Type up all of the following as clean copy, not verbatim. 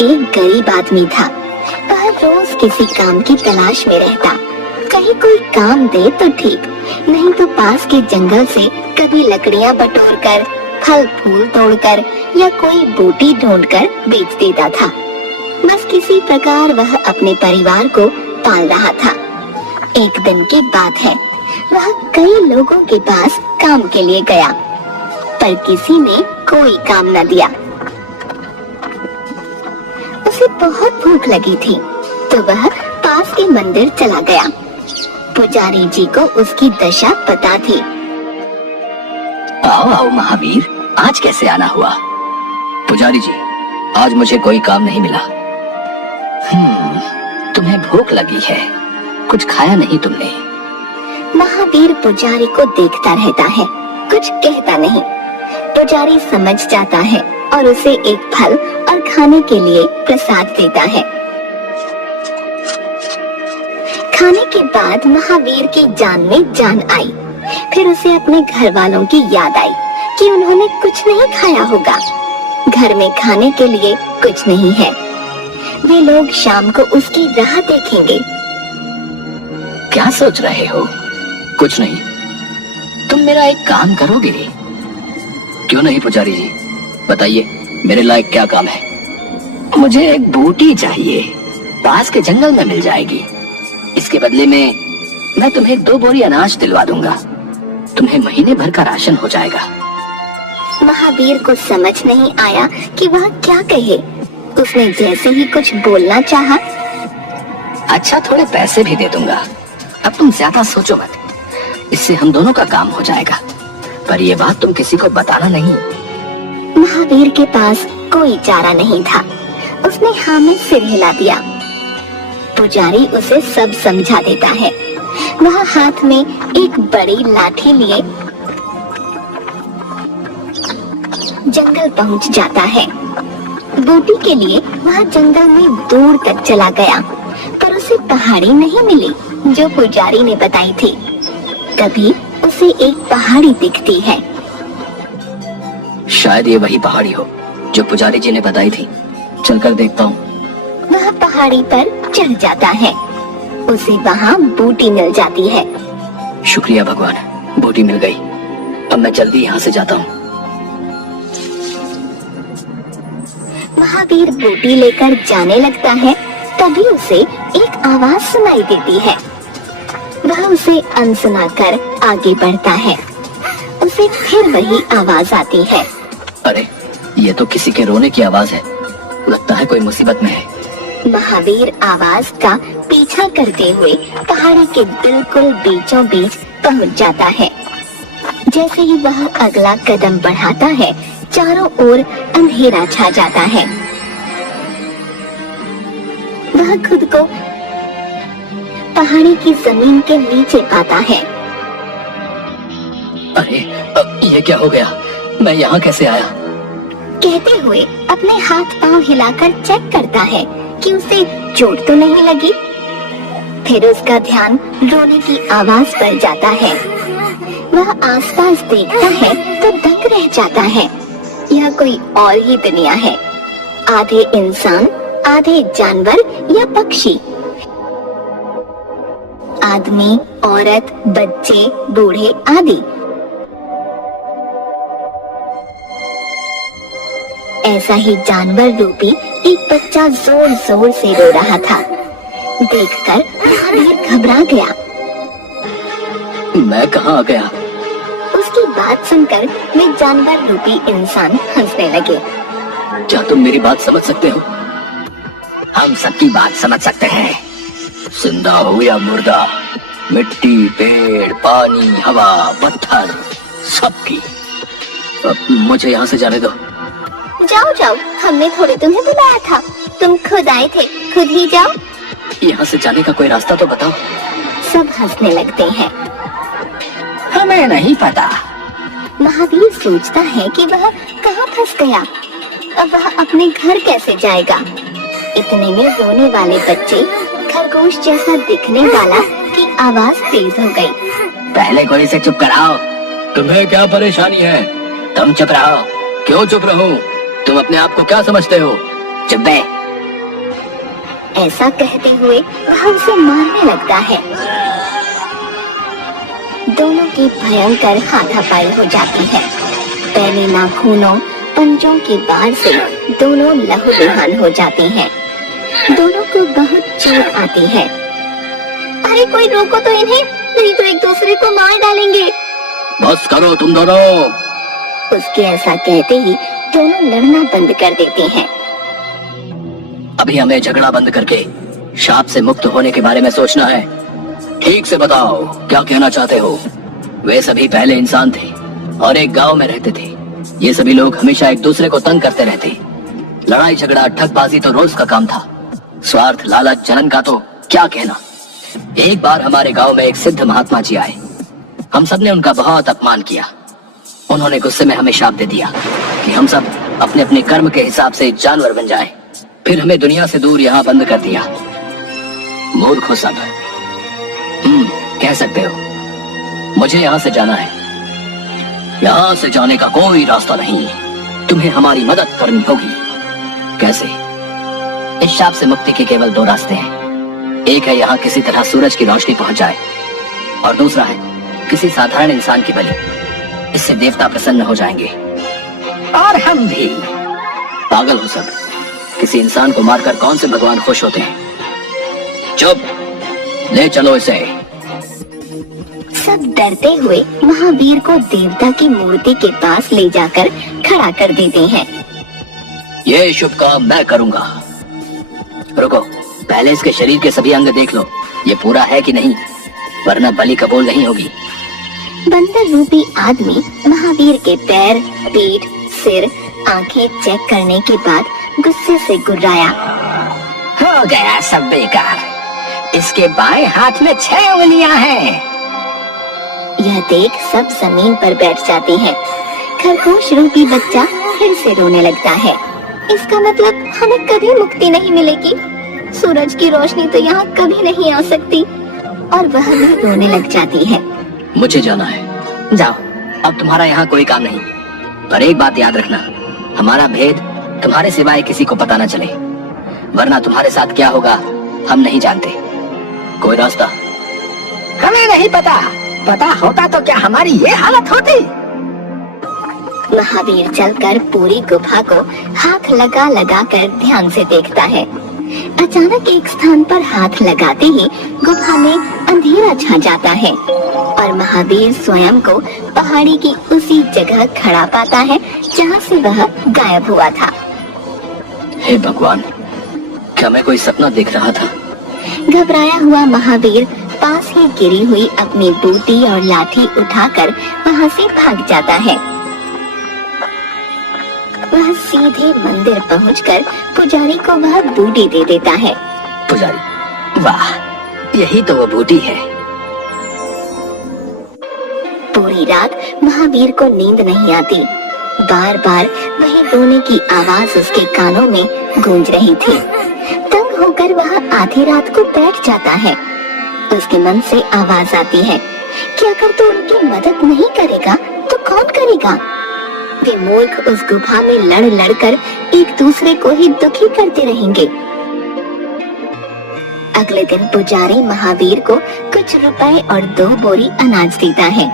एक गरीब आदमी था। वह रोज किसी काम की तलाश में रहता। कहीं कोई काम दे तो ठीक, नहीं तो पास के जंगल से कभी लकड़ियां बटोरकर, फल फूल तोड़कर या कोई बूटी ढूंढकर बेच देता था। बस किसी प्रकार वह अपने परिवार को पाल रहा था। एक दिन की बात है, वह कई लोगों के पास काम के लिए गया, पर किसी ने कोई काम न दिया। उसे बहुत भूख लगी थी, तो वह पास के मंदिर चला गया। पुजारी जी को उसकी दशा पता थी। आओ आओ महावीर, आज कैसे आना हुआ? पुजारी जी, आज मुझे कोई काम नहीं मिला। तुम्हें भूख लगी है, कुछ खाया नहीं तुमने? महावीर पुजारी को देखता रहता है, कुछ कहता नहीं। पुजारी समझ जाता है और उसे एक फल और खाने के लिए प्रसाद देता है। खाने के बाद महावीर की जान में जान आई। फिर उसे अपने घर वालों की याद आई कि उन्होंने कुछ नहीं खाया होगा। घर में खाने के लिए कुछ नहीं है। वे लोग शाम को उसकी राह देखेंगे। क्या सोच रहे हो? कुछ नहीं। तुम मेरा एक काम करोगे? क्यों नहीं पुजारी जी, बताइए मेरे लायक क्या काम है? मुझे एक बूटी चाहिए, पास के जंगल में मिल जाएगी। इसके बदले में मैं तुम्हें 2 बोरी अनाज दिलवा दूंगा। तुम्हें महीने भर का राशन हो जाएगा। महावीर को समझ नहीं आया कि वह क्या कहे। उसने जैसे ही कुछ बोलना चाहा, अच्छा थोड़े पैसे भी दे दूंगा। अब तुम ज्यादा सोचो मत, इससे हम दोनों का काम हो जाएगा। पर ये बात तुम किसी को बताना नहीं। महावीर के पास कोई चारा नहीं था। उसने हाँ में सिर हिला दिया। पुजारी उसे सब समझा देता है। वह हाथ में एक बड़ी लाठी लिए जंगल पहुंच जाता है। बूटी के लिए वह जंगल में दूर तक चला गया, पर उसे पहाड़ी नहीं मिली जो पुजारी ने बताई थी। तभी उसे एक पहाड़ी दिखती है। शायद ये वही पहाड़ी हो जो पुजारी जी ने बताई थी। चलकर देखता हूँ। वह पहाड़ी पर चढ़ जाता है। उसे वहाँ बूटी मिल जाती है। शुक्रिया भगवान, बूटी मिल गई। अब मैं जल्दी यहाँ से जाता हूँ। महावीर बूटी लेकर जाने लगता है। तभी उसे एक आवाज सुनाई देती है। वह उसे अनसुना कर आगे बढ़ता है। उसे फिर वही आवाज आती है। अरे, ये तो किसी के रोने की आवाज है। लगता है कोई मुसीबत में है। महावीर आवाज का पीछा करते हुए पहाड़ी के बिल्कुल बीचों बीच पहुंच जाता है। जैसे ही वह अगला कदम बढ़ाता है, चारों ओर अंधेरा छा जाता है। वह खुद को पहाड़ी की जमीन के नीचे पाता है। अरे, ये क्या हो गया? मैं यहाँ कैसे आया? कहते हुए अपने हाथ पांव हिलाकर चेक करता है कि उसे चोट तो नहीं लगी। फिर उसका ध्यान रोने की आवाज पर जाता है। वह आसपास देखता है तो दंग रह जाता है। यह कोई और ही दुनिया है। आधे इंसान, आधे जानवर या पक्षी। आदमी, औरत, बच्चे, बूढ़े आदि। ऐसा ही जानवर रूपी एक बच्चा जोर जोर से रो रहा था। देखकर महावीर घबरा गया। मैं कहाँ आ गया? उसकी बात सुनकर वे जानवर रूपी इंसान हंसने लगे। क्या तुम मेरी बात समझ सकते हो? हम सबकी बात समझ सकते हैं, जिंदा हो या मुर्दा, मिट्टी, पेड़, पानी, हवा, पत्थर, सबकी। मुझे यहाँ से जाने दो। जाओ जाओ, हमने थोड़ी तुम्हें बुलाया था। तुम खुद आए थे, खुद ही जाओ। यहाँ से जाने का कोई रास्ता तो बताओ। सब हंसने लगते हैं। हमें नहीं पता। महावीर सोचता है कि वह कहाँ फंस गया। अब वह अपने घर कैसे जाएगा? इतने में रोने वाले बच्चे, खरगोश जैसा दिखने वाला की आवाज तेज हो गई। पहले कोई से चुप कराओ। तुम्हें क्या परेशानी है? तुम चुप रहो। क्यों चुप रहो? तुम अपने आप को क्या समझते हो? चुप बे, ऐसा कहते हुए वह उसे मारने लगता है। दोनों की भयंकर हाथापाई हो जाती है। पहले नाखूनों पंजों की वार से दोनों लहूलुहान हो जाते हैं। दोनों को बहुत चोट आती है। अरे कोई रोको तो इन्हें, नहीं तो एक दूसरे को मार डालेंगे। बस करो तुम दोनों। उसके ऐसा कहते ही दोनों लड़ना बंद कर देते हैं। अभी हमें झगड़ा बंद करके शाप से मुक्त होने के बारे में सोचना है। ठीक से बताओ क्या कहना चाहते हो। वे सभी पहले इंसान थे और एक गांव में रहते थे। ये सभी लोग हमेशा एक दूसरे को तंग करते रहते। लड़ाई झगड़ा ठगबाजी तो रोज का काम था। स्वार्थ लालच जलन का तो क्या कहना। एक बार हमारे गांव में एक सिद्ध महात्मा जी आए। हम सब ने उनका बहुत अपमान किया। उन्होंने गुस्से में हमें शाप दे दिया कि हम सब अपने अपने कर्म के हिसाब से जानवर बन जाएं। फिर हमें दुनिया से दूर यहाँ बंद कर दिया। मूर्ख हो सब। कह सकते हो। मुझे यहाँ से जाना है। यहाँ से जाने का कोई रास्ता नहीं। तुम्हें हमारी मदद करनी होगी। कैसे? इस शाप से मुक्ति के केवल दो रास्ते हैं। एक है यहाँ किसी तरह सूरज की रोशनी पहुंच जाए और दूसरा है किसी साधारण इंसान की बलि। इससे देवता प्रसन्न हो जाएंगे और हम भी। पागल हो सब। किसी इंसान को मारकर कौन से भगवान खुश होते हैं? चुप, ले चलो इसे। सब डरते हुए महावीर को देवता की मूर्ति के पास ले जाकर खड़ा कर देते हैं। ये शुभ काम मैं करूंगा। रुको, पहले इसके शरीर के सभी अंग देख लो, ये पूरा है कि नहीं, वरना बलि कबूल नहीं होगी। बंदर रूपी आदमी महावीर के पैर, पीठ, सिर, आंखें चेक करने के बाद गुस्से से गुर्राया। हो गया सब बेकार। इसके बाएं हाथ में 6 उंगलियां हैं। यह देख सब जमीन पर बैठ जाते हैं। खरगोश रूपी बच्चा फिर से रोने लगता है। इसका मतलब हमें कभी मुक्ति नहीं मिलेगी। सूरज की रोशनी तो यहाँ कभी नहीं आ सकती। और वह भी रोने लग जाती है। मुझे जाना है। जाओ, अब तुम्हारा यहाँ कोई काम नहीं। पर एक बात याद रखना, हमारा भेद तुम्हारे सिवाय किसी को पता न चले, वरना तुम्हारे साथ क्या होगा हम नहीं जानते। कोई रास्ता? हमें नहीं पता। पता होता तो क्या हमारी ये हालत होती। महावीर चलकर पूरी गुफा को हाथ लगा लगा कर ध्यान से देखता है। अचानक एक स्थान पर हाथ लगाते ही गुफा में अंधेरा छा जाता है और महावीर स्वयं को पहाड़ी की उसी जगह खड़ा पाता है जहाँ से वह गायब हुआ था। हे भगवान, क्या मैं कोई सपना देख रहा था? घबराया हुआ महावीर पास ही गिरी हुई अपनी बूटी और लाठी उठाकर वहाँ से भाग जाता है। वह सीधे मंदिर पहुंचकर पुजारी को वह बूटी दे देता है। पुजारी, वाह, यही तो वो बूटी है। पूरी रात महावीर को नींद नहीं आती। बार बार वही रोने की आवाज उसके कानों में गूंज रही थी। तंग होकर वह आधी रात को बैठ जाता है। उसके मन से आवाज आती है कि अगर तू उनकी मदद नहीं करेगा तो कौन करेगा। वे मूर्ख उस गुफा में लड़ लड़ कर एक दूसरे को ही दुखी करते रहेंगे। अगले दिन पुजारी महावीर को कुछ रुपए और 2 बोरी अनाज देता है।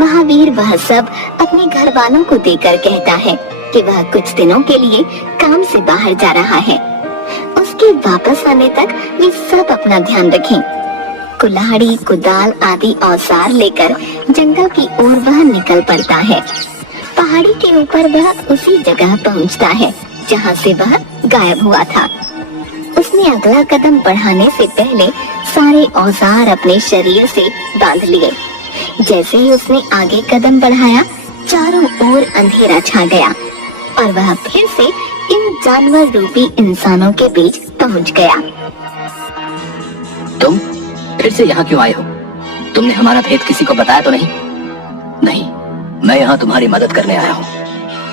महावीर वह सब अपने घर वालों को देकर कहता है कि वह कुछ दिनों के लिए काम से बाहर जा रहा है। उसके वापस आने तक वे सब अपना ध्यान रखें। कुल्हाड़ी, कुदाल आदि औजार लेकर जंगल की ओर वह निकल पड़ता है। पहाड़ी के ऊपर वह उसी जगह पहुंचता है जहां से वह गायब हुआ था। उसने अगला कदम बढ़ाने से पहले सारे औजार अपने शरीर से बांध लिए। जैसे ही उसने आगे कदम बढ़ाया, चारों ओर अंधेरा छा गया और वह फिर से इन जानवर रूपी इंसानों के बीच पहुंच गया। तुम फिर से यहाँ क्यों आए हो? तुमने हमारा भेद किसी को बताया तो नहीं? नहीं, मैं यहाँ तुम्हारी मदद करने आया हूँ।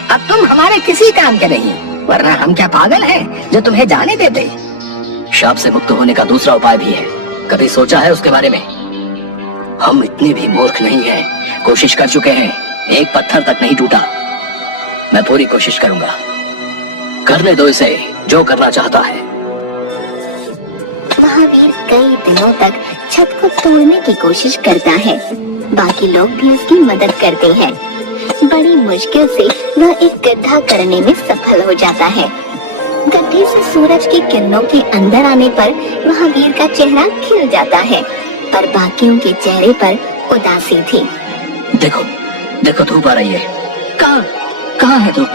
अब तुम हमारे किसी काम के नहीं, वरना हम क्या पागल हैं जो तुम्हें जाने देते। शाप से मुक्त होने का दूसरा उपाय भी है। कभी सोचा है उसके बारे में? हम इतने भी मूर्ख नहीं हैं। कोशिश कर चुके हैं, एक पत्थर तक नहीं टूटा। मैं पूरी कोशिश करूंगा। करने दो इसे जो करना चाहता है। महावीर कई दिनों तक छत को तोड़ने की कोशिश करता है। बाकी लोग भी उसकी मदद करते हैं। बड़ी मुश्किल से वह एक गड्ढा करने में सफल हो जाता है। गड्ढे से सूरज की किरणों के अंदर आने पर महावीर का चेहरा खिल जाता है, पर बाकियों के चेहरे पर उदासी थी। देखो देखो धूप आ रही है। कहाँ है धूप?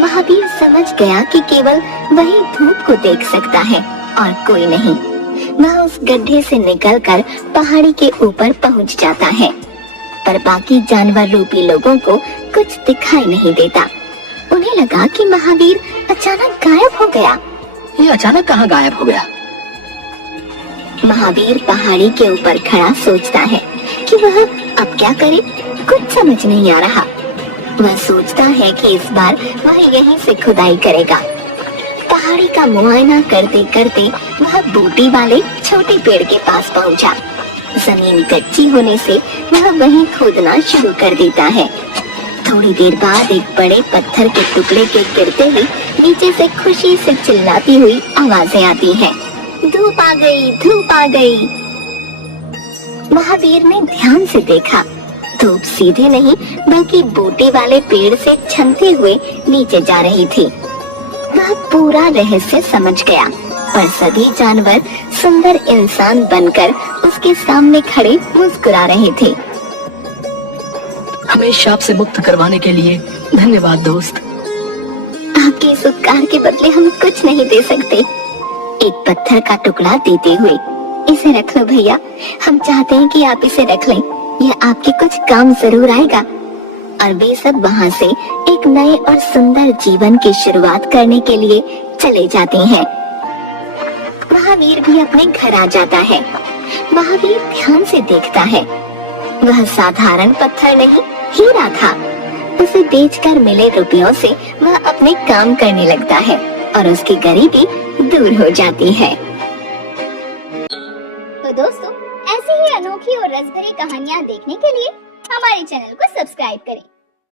महावीर समझ गया कि केवल वही धूप को देख सकता है और कोई नहीं। वह उस गड्ढे से निकलकर पहाड़ी के ऊपर पहुंच जाता है, पर बाकी जानवर रूपी लोगों को कुछ दिखाई नहीं देता। उन्हें लगा कि महावीर अचानक गायब हो गया। ये अचानक कहाँ गायब हो गया? महावीर पहाड़ी के ऊपर खड़ा सोचता है कि वह अब क्या करे। कुछ समझ नहीं आ रहा। वह सोचता है कि इस बार वह यहीं से खुदाई करेगा। पहाड़ी का मुआयना करते करते वह बूटी वाले छोटे पेड़ के पास पहुंचा। जमीन कच्ची होने से वह वहीं खोदना शुरू कर देता है। थोड़ी देर बाद एक बड़े पत्थर के टुकड़े के गिरते ही नीचे से खुशी से चिल्लाती हुई आवाजें आती हैं। धूप आ गई, धूप आ गई। महावीर ने ध्यान से देखा। धूप सीधे नहीं बल्कि बूटी वाले पेड़ से छनते हुए नीचे जा रही थी। वह पूरा रहस्य समझ गया, पर सभी जानवर सुंदर इंसान बनकर उसके सामने खड़े मुस्कुरा रहे थे। हमें शाप से मुक्त करवाने के लिए धन्यवाद दोस्त। आपके इस उपकार के बदले हम कुछ नहीं दे सकते। एक पत्थर का टुकड़ा देते हुए, इसे रख लो भैया। हम चाहते हैं कि आप इसे रख लें, यह आपके कुछ काम जरूर आएगा। और वे सब वहाँ से एक नए और सुंदर जीवन की शुरुआत करने के लिए चले जाते हैं। महावीर भी अपने घर आ जाता है। महावीर ध्यान से देखता है। वह साधारण पत्थर नहीं, हीरा था। उसे बेचकर मिले रुपयों से वह अपने काम करने लगता है और उसकी गरीबी दूर हो जाती है। तो दोस्तों, ऐसी ही अनोखी और रसभरी कहानियाँ देखने के लिए हमारे चैनल को सब्सक्राइब करें।